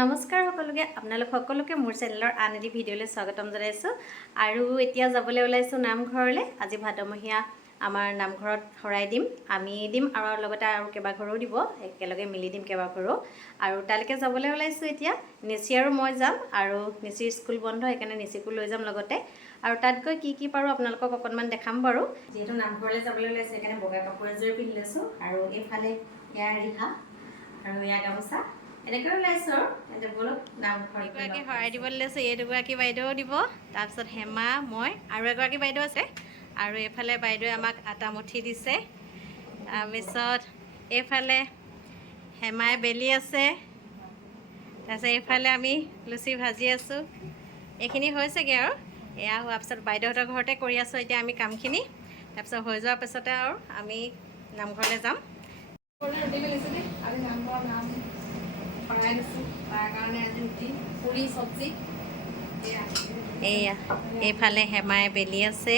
নমস্কাৰ সকলোকে আপোনালোক সকলোকে মোৰ চেনেলৰ আন এটি ভিডিঅ'লৈ স্বাগতম জনাইছোঁ আৰু এতিয়া যাবলৈ ওলাইছোঁ নামঘৰলৈ। আজি ভাদমহীয়া আমাৰ নামঘৰত শৰাই দিম, আমি দিম আৰু লগতে আৰু কেইবাঘৰো দিব, একেলগে মিলি দিম কেইবাঘৰো। আৰু তালৈকে যাবলৈ ওলাইছোঁ এতিয়া। নিচি আৰু মই যাম আৰু নিচিৰ স্কুল বন্ধ, সেইকাৰণে নিচিকো লৈ যাম লগতে। আৰু তাত গৈ কি পাৰোঁ আপোনালোকক অকণমান দেখাম বাৰু। যিহেতু নামঘৰলৈ যাবলৈ ওলাইছোঁ সেইকাৰণে বগা কাপোৰ এযোৰ পিন্ধি লৈছোঁ আৰু এইফালে এয়া ৰিহা আৰু এয়া গামোচা এনেকৈ ওলাইছোঁ আৰু এতিয়া বলক নামঘৰত শৰাই দিবলৈ লৈছোঁ। এই দুগৰাকী বাইদেউ দিব, তাৰপিছত হেমা, মই আৰু এগৰাকী বাইদেউ আছে। আৰু এইফালে বাইদেৱে আমাক আটা মুঠি দিছে। তাৰপিছত এইফালে হেমাই বেলি আছে, তাৰপিছত এইফালে আমি লুচি ভাজি আছোঁ। এইখিনি হৈছেগৈ আৰু এয়া হোৱাৰ পিছত বাইদেউহঁতৰ ঘৰতে কৰি আছোঁ এতিয়া আমি কামখিনি। তাৰপিছত হৈ যোৱাৰ পিছতে আৰু আমি নামঘৰলৈ যাম। এয়া এইফালে হেমাই বেলি আছে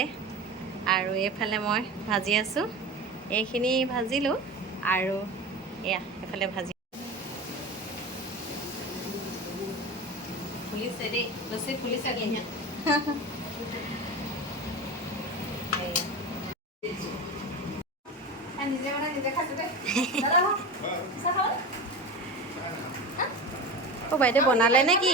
আৰু এইফালে মই ভাজি আছোঁ। এইখিনি ভাজিলোঁ আৰু এয়া এইফালে ভাজি ফুলিছে দেই, লুচি ফুলিছে ধুনীয়া। অ' বাইদেউ বনালে নে কি?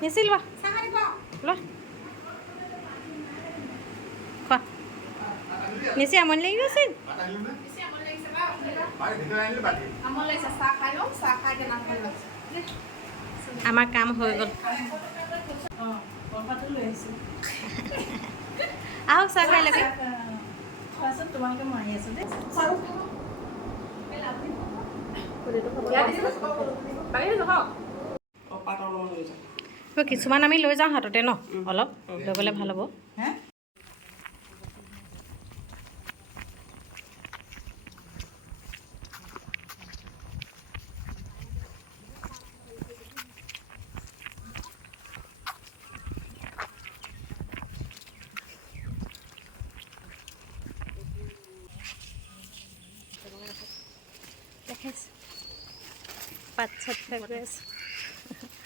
নিছিল লোৱা লোৱা খোৱা। নিচি আমনি লাগি গৈছে। আমাৰ কাম হৈ গ'ল। আহক চাহ খাই লগে। তোমালোকে মাৰি আছো দেই। কিছুমান আমি লৈ যাওঁ হাততে ন, অলপ লৈ গ'লে ভাল হ'ব। পাত চাত খাই গৈ আছোঁ,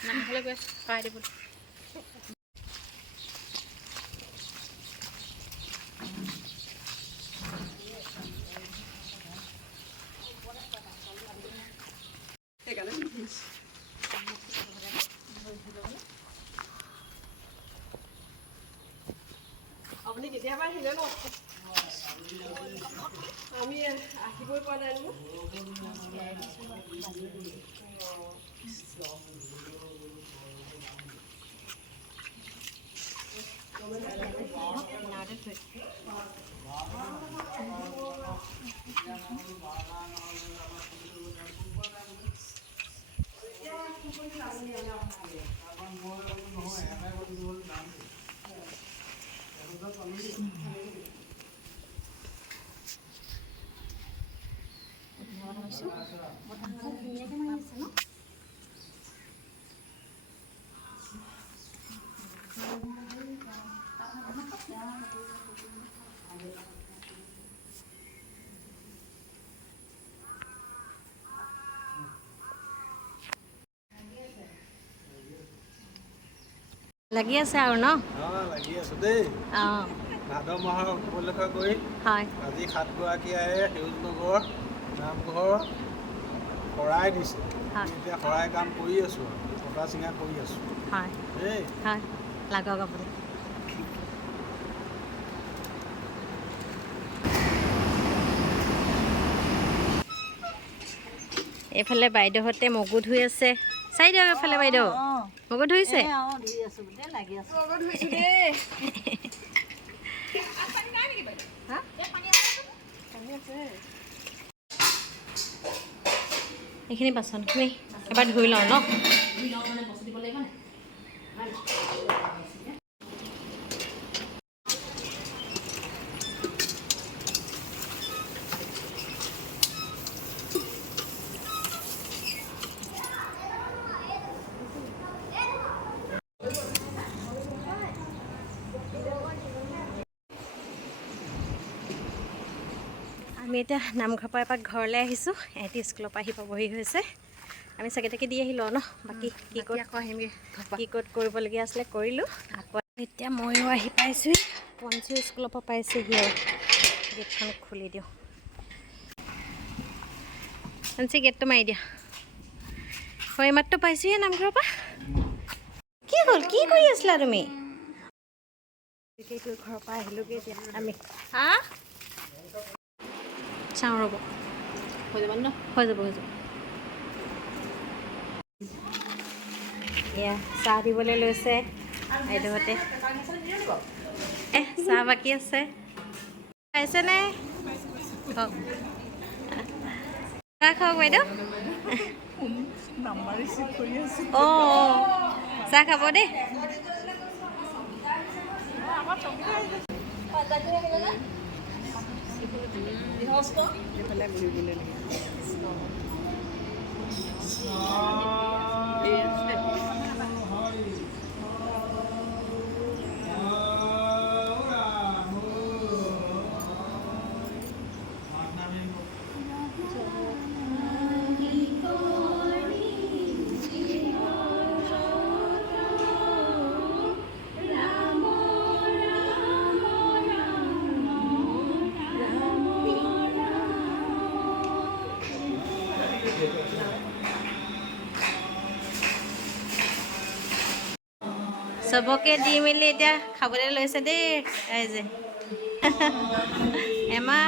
নামঘৰলৈ গৈ আছোঁ শৰাই দিবলৈ। আপুনি কেতিয়াবা আহিলে ন, আমি আহিবই পৰা নাই ন। লাগি আছে আৰু ন? লাগি আছো দেই। ভাদ মাহৰ উপলক্ষে কৰি আজি 7 গৰাকী আহে সেউজ নগৰ নামঘৰ শৰাই দিছে। এতিয়া শৰাই কাম কৰি আছো, কটা চিঙা কৰি আছো। লাগক আপুনি। এইফালে বাইদেউহঁতে মগু ধুই আছে। চাই দিয়ক এফালে বাইদেউ মগু ধুইছে। এইখিনি বাচনখিনি এবাৰ ধুই লওঁ ন। আমি এতিয়া নামঘৰৰ পৰা এপাক ঘৰলৈ আহিছোঁ। এহেঁতি স্কুলৰ পৰা আহি পাবহি হৈছে। আমি চাগে তাকে দি আহিলোঁ ন, বাকী কি ক'ত আকৌ আহিমগৈ, কি ক'ত কৰিবলগীয়া আছিলে কৰিলোঁ। আকৌ এতিয়া ময়ো আহি পাইছোঁ, পঞ্চীও স্কুলৰ পৰা পাইছোঁহি আৰু গেটখন খুলি দিওঁ। পঞ্চী গেটটো মাৰি দিয়া। হয় মাত্ৰ পাইছোঁহে নামঘৰৰ পৰা। কি হ'ল, কি কৰি আছিলা তুমি? ঘৰৰ পৰা আহিলোঁগৈ এতিয়া আমি। হা চাওঁ ৰ'ব, হৈ যাব ন? হৈ যাব। এয়া চাহ দিবলৈ লৈছে বাইদেউহঁতে। চাহ বাকী আছে, পাইছেনে? খাওক, চাহ খাওক বাইদেউ। অঁ চাহ খাব দেই। চবকে দি মেলি এতিয়া খাবলৈ লৈছে দেই ৰাইজে। এমাহ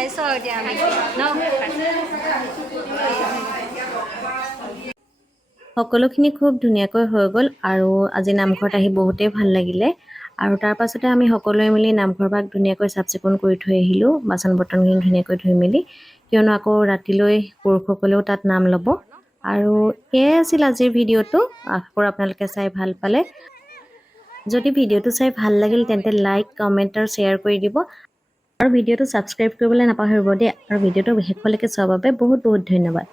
খাইছোঁ আৰু এতিয়া আমি ন সকলোখিনি খুব ধুনীয়াকৈ হৈ গ'ল আৰু আজি নামঘৰত আহি বহুতেই ভাল লাগিলে আৰু তাৰ পাছতে আমি সকলোৱে মিলি নামঘৰ ভাগ ধুনীয়াকৈ চাফ চিকুণ কৰি থৈ আহিলোঁ বাচন বৰ্তনখিনি ধুনীয়াকৈ ধুই মেলি কিয়নো আকৌ ৰাতিলৈ পুৰুষসকলেও তাত নাম ল'ব আৰু এয়াই আছিল আজিৰ ভিডিঅ'টো আশা কৰোঁ আপোনালোকে চাই ভাল পালে যদি ভিডিঅ'টো চাই ভাল লাগিল তেন্তে লাইক কমেণ্ট আৰু শ্বেয়াৰ কৰি দিব আৰু ভিডিঅ'টো ছাবস্ক্ৰাইব কৰিবলৈ নাপাহৰিব দেই আৰু ভিডিঅ'টো শেষলৈকে চোৱাৰ বাবে বহুত বহুত ধন্যবাদ